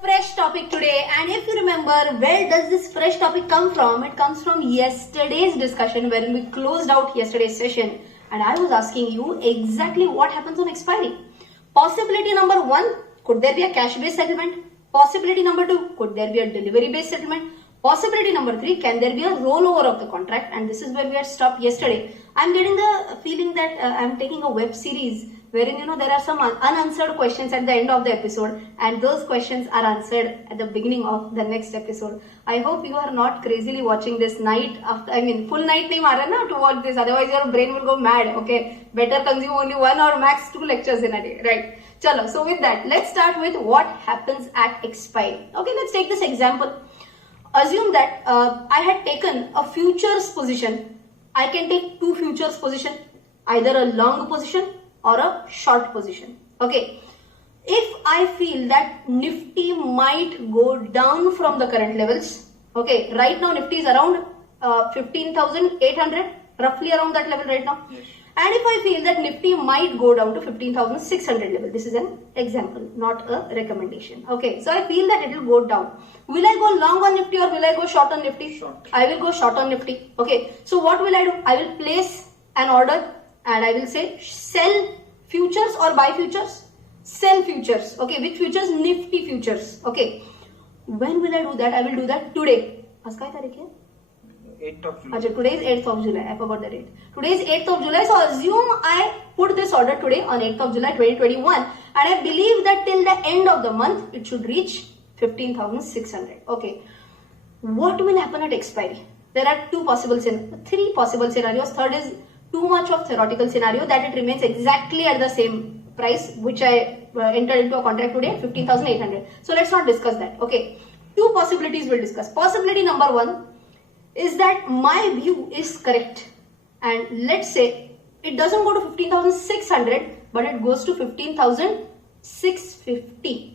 fresh topic today, and if you remember, where does this fresh topic come from? It comes from yesterday's discussion wherein we closed out yesterday's session, and I was asking you exactly what happens on expiry. Possibility number 1, could there be a cash based settlement? Possibility number 2, could there be a delivery based settlement? Possibility number 3, can there be a rollover of the contract? And this is where we had stopped yesterday. I'm getting the feeling that I'm taking a web series wherein there are some unanswered questions at the end of the episode, and those questions are answered at the beginning of the next episode. I hope you are not crazily watching this night after, full night nahi mara na to watch this, otherwise your brain will go mad. Okay, better consume only 1 or max 2 lectures in a day, right? Chalo, so with that, let's start with what happens at expiry. Okay, let's take this example. Assume that I had taken a futures position. I can take 2 futures position, either a long position or a short position. Okay, if I feel that Nifty might go down from the current levels, okay, right now Nifty is around 15,800, roughly around that level right now. Yes. And if I feel that Nifty might go down to 15,600 level, this is an example, not a recommendation. Okay, so I feel that it will go down. Will I go long on Nifty or will I go short on Nifty? Short. I will go short on Nifty. Okay, so what will I do? I will place an order and I will say sell futures or buy futures? Sell futures. Okay, which futures? Nifty futures. Okay, when will I do that? I will do that today. आज काय तारीख है? 8th of July. Achha, today is 8th of July. I forgot the date. Today is 8th of July. So assume I put this order today on 8th of July 2021, and I believe that till the end of the month it should reach 15,600. Okay, what will happen at expiry? There are 3 possible scenarios. Third is too much of theoretical scenario, that it remains exactly at the same price which I entered into a contract today, 15,800. So let's not discuss that. Okay, 2 possibilities we'll discuss. Possibility number 1 is that my view is correct, and let's say it doesn't go to 15,600 but it goes to 15,650.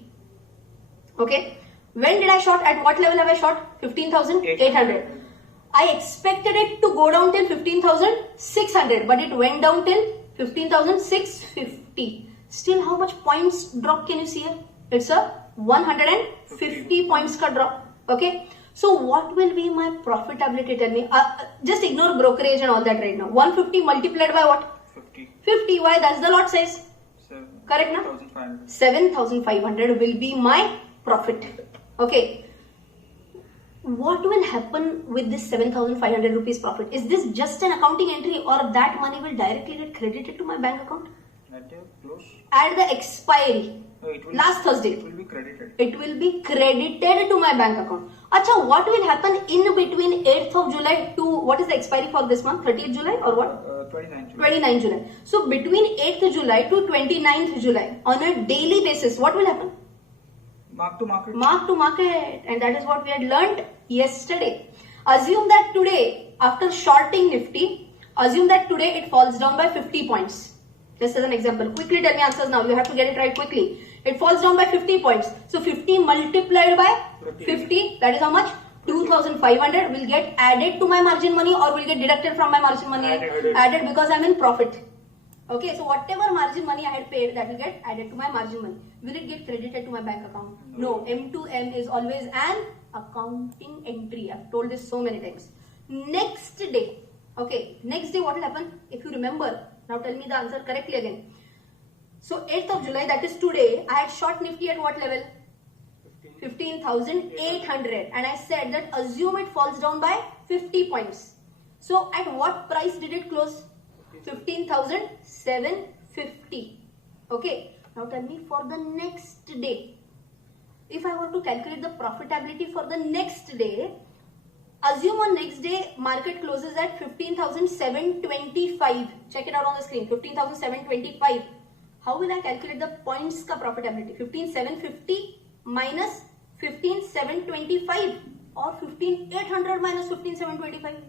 Okay, when did I short? At what level have I short? 15,800. I expected it to go down till 15,600 but it went down till 15,650. Still, how much points drop can you see here? It's a 150 points ka drop. Okay, so what will be my profitability? Tell me. Just ignore brokerage and all that right now. 150 multiplied by what? 50. 50. Why? That's the lot size. 7. Correct na? 7,500. 7,500 will be my profit. Okay. What will happen with this 7,500 rupees profit? Is this just an accounting entry or that money will directly get credited to my bank account? At the close? At the expiry. No, it will Last Thursday. It will be credited. It will be credited to my bank account. Acha, what will happen in between 8th of July to, what is the expiry for this month? 30th July or what? 29th July. 29th July. So between 8th July to 29th July, on a daily basis, what will happen? Mark to market. Mark to market, and that is what we had learned yesterday. Assume that today, after shorting Nifty, assume that today it falls down by 50 points. Just as an example. Quickly tell me answers now. You have to get it right quickly. It falls down by 50 points. So 50 multiplied by 50, that is how much? 2,500 will get added to my margin money or will get deducted from my margin money? Added because I'm in profit. Okay, so whatever margin money I had paid, that will get added to my margin money. Will it get credited to my bank account? No. M2M is always an accounting entry. I've told this so many times. Next day, okay, next day what will happen? If you remember, now tell me the answer correctly again. So 8th of July, that is today, I had short Nifty at what level? 15,800, and I said that assume it falls down by 50 points. So at what price did it close? 15,750. Okay, now tell me for the next day. If I want to calculate the profitability for the next day, assume on next day market closes at 15,725. Check it out on the screen. 15,725. How will I calculate the points ka profitability? 15,750 minus 15,725 or 15,800 minus 15,725?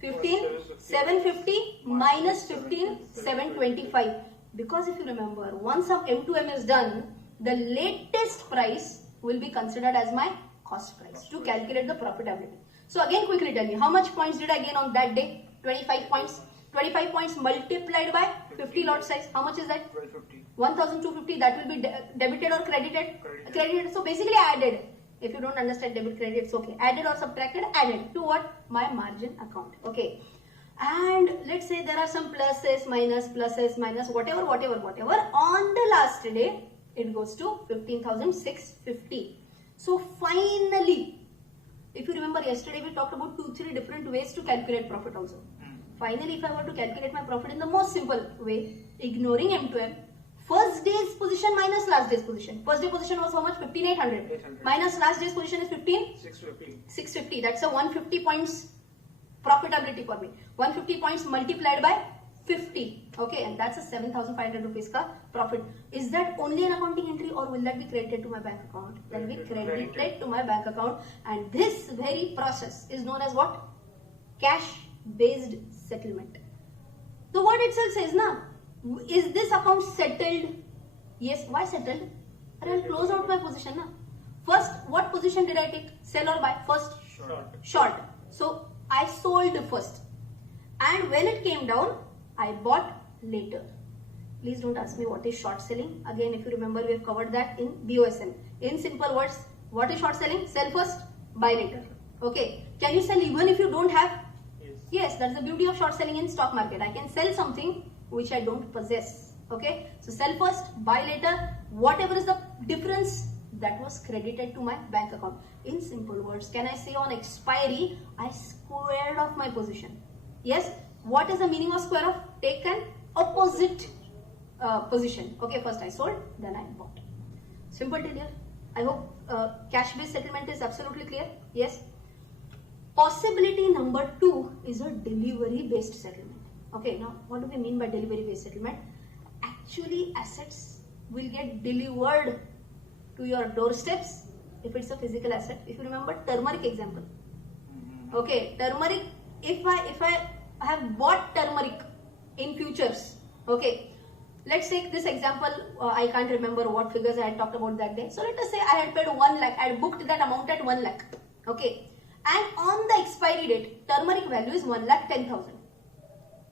15,750 minus 15,725. Because if you remember, once some M2M is done, the latest price will be considered as my cost price to calculate the profitability. So again, quickly tell me, how much points did I gain on that day? 25 points. 25 points multiplied by 50 lot size. How much is that? 1250. 1,250, that will be debited or credited? Credited. So basically added. If you don't understand debit credit, it's okay. Added or subtracted? Added. To what? My margin account. Okay. And let's say there are some pluses, minus, whatever. On the last day, it goes to 15,650. So finally, if you remember yesterday, we talked about 2-3 different ways to calculate profit also. Finally, if I were to calculate my profit in the most simple way, ignoring M2M, first day's position minus last day's position. First day position was how much? 15,800. 800. Minus last day's position is 650. 650. That's a 150 points profitability for me. 150 points multiplied by 50. Okay, and that's a 7,500 rupees ka profit. Is that only an accounting entry or will that be credited to my bank account? That will be credited to my bank account, and this very process is known as what? Cash based settlement. The word itself says na, is this account settled? Yes. Why settled? I'll close out my position na. First, what position did I take? Sell or buy? First, short. So I sold first, and when it came down, I bought later. Please don't ask me what is short selling. Again, if you remember, we have covered that in BOSM. In simple words, what is short selling? Sell first, buy later. Okay. Can you sell even if you don't have? Yes, that's the beauty of short selling in stock market. I can sell something which I don't possess. Okay. So sell first, buy later. Whatever is the difference, that was credited to my bank account. In simple words, can I say on expiry, I squared off my position? Yes. What is the meaning of square off? Take an opposite position. Okay, first I sold, then I bought. Simple till here. I hope cash-based settlement is absolutely clear. Yes. Possibility number 2 is a delivery-based settlement. Okay, now what do we mean by delivery-based settlement? Actually, assets will get delivered to your doorsteps if it's a physical asset. If you remember turmeric example. Okay, turmeric. If I have bought turmeric in futures, okay, let's take this example. I can't remember what figures I had talked about that day. So let us say I had paid 1 lakh. I had booked that amount at 1 lakh. Okay, and on the expiry date, turmeric value is 1,10,000.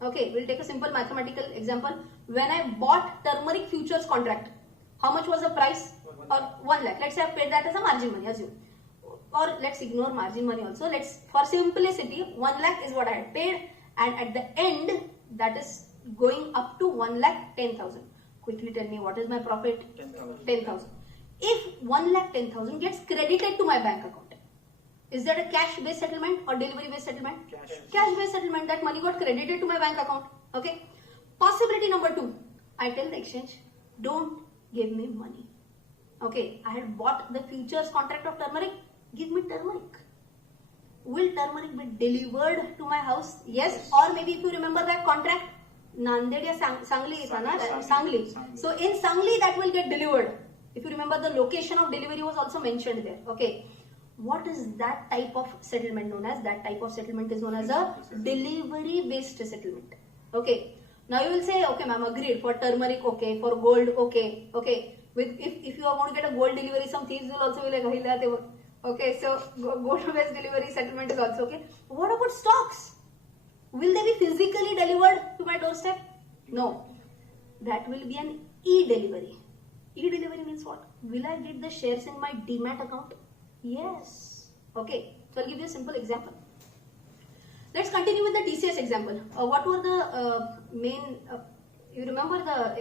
Okay, we'll take a simple mathematical example. When I bought turmeric futures contract, how much was the price? Or 1 lakh. Let's say I paid that as a margin money, assume. Or let's ignore margin money also. For simplicity, 1 lakh is what I had paid, and at the end, that is going up to 1,10,000. Quickly tell me, what is my profit? 10,000. If 1,10,000 gets credited to my bank account, is that a cash-based settlement or delivery-based settlement? Cash-based settlement. That money got credited to my bank account. Okay. Possibility number 2. I tell the exchange, don't give me money. Okay. I had bought the futures contract of turmeric. Give me turmeric. Will turmeric be delivered to my house? Yes. Or maybe if you remember that contract, Nanded or Sangli. Sangli. So in Sangli, that will get delivered. If you remember, the location of delivery was also mentioned there. Okay. What is that type of settlement known as? That type of settlement is known as a delivery-based settlement. Okay. Now you will say, okay, ma'am, agreed. For turmeric, okay. For gold, okay. Okay. If you are going to get a gold delivery, some thieves will also be like, okay. So gold-based delivery settlement is also okay. What about stocks? Will they be physically delivered to my doorstep? No. That will be an e-delivery. E-delivery means what? Will I get the shares in my Demat account? Yes. Okay. So I'll give you a simple example. Let's continue with the TCS example. What were the main, you remember the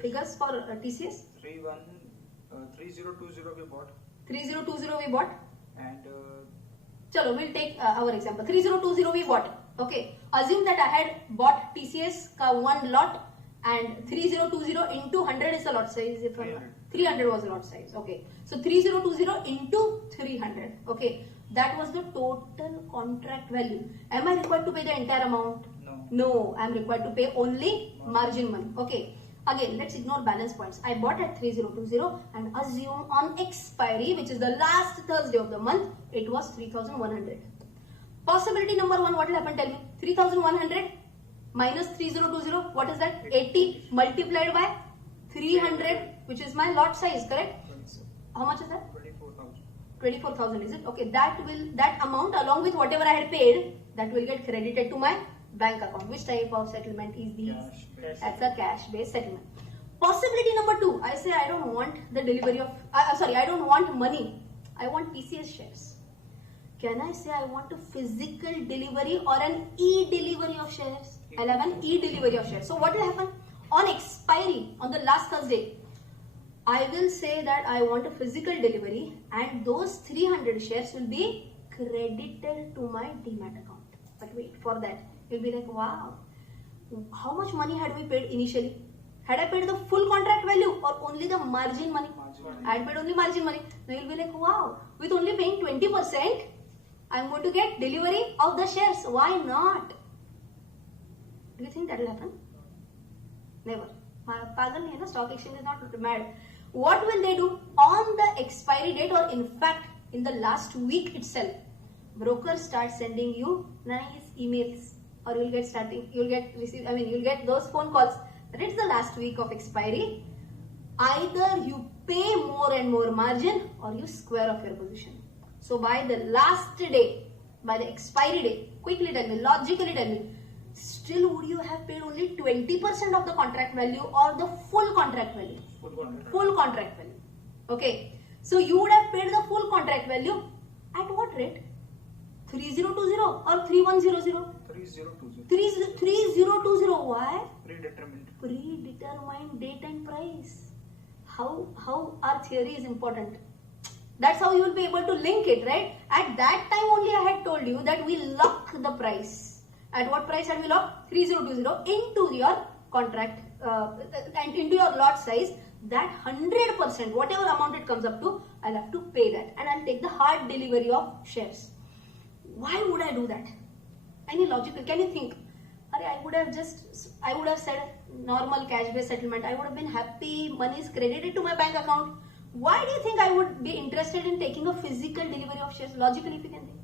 figures for TCS? 3020 we bought. 3020 we bought. And Chalo, we'll take our example. 3020 we bought. Okay. Assume that I had bought TCS ka 1 lot and 3020 into 100 is the lot size. 300 was the lot size. Okay. So 3020 into 300. Okay. That was the total contract value. Am I required to pay the entire amount? No. No. I am required to pay only margin money. Okay. Again, let's ignore balance points. I bought at 3020 and assume on expiry, which is the last Thursday of the month, it was 3,100. Possibility number 1, what will happen? Tell me. 3,100 minus 3020, what is that? 80 multiplied by 300, which is my lot size, correct? How much is that? 24,000. 24,000 is it? Okay, that amount along with whatever I had paid, that will get credited to my bank account. Which type of settlement is this? Cash-based. That's a cash-based settlement. Possibility number 2, I say I don't want the delivery of, I don't want money. I want TCS shares. Can I say I want a physical delivery or an e-delivery of shares? I'll have an e-delivery of shares. So what will happen? On expiry, on the last Thursday, I will say that I want a physical delivery and those 300 shares will be credited to my Demat account. But wait, for that, you'll be like, wow, how much money had we paid initially? Had I paid the full contract value or only the margin money? I had paid only margin money. Now you'll be like, wow, with only paying 20%, I'm going to get delivery of the shares. Why not? Do you think that will happen? Never. Pagal nahi hai na, stock exchange is not mad. What will they do? On the expiry date or in fact in the last week itself, brokers start sending you nice emails or you'll get those phone calls that it's the last week of expiry. Either you pay more and more margin or you square off your position. So by the last day, by the expiry day, quickly tell me, logically tell me, still would you have paid only 20% of the contract value or the full contract value? Full contract value. Okay. So you would have paid the full contract value at what rate? 3020 or 3100? 3020. 3020. Why? Predetermined. Predetermined date and price. How our theory is important. That's how you will be able to link it, right? At that time only I had told you that we lock the price. At what price had we locked? 3020 into your contract and into your lot size. That 100%, whatever amount it comes up to, I'll have to pay that and I'll take the hard delivery of shares. Why would I do that? Any logical? Can you think? I would have said normal cash based settlement. I would have been happy. Money is credited to my bank account. Why do you think I would be interested in taking a physical delivery of shares? Logically, if you can think.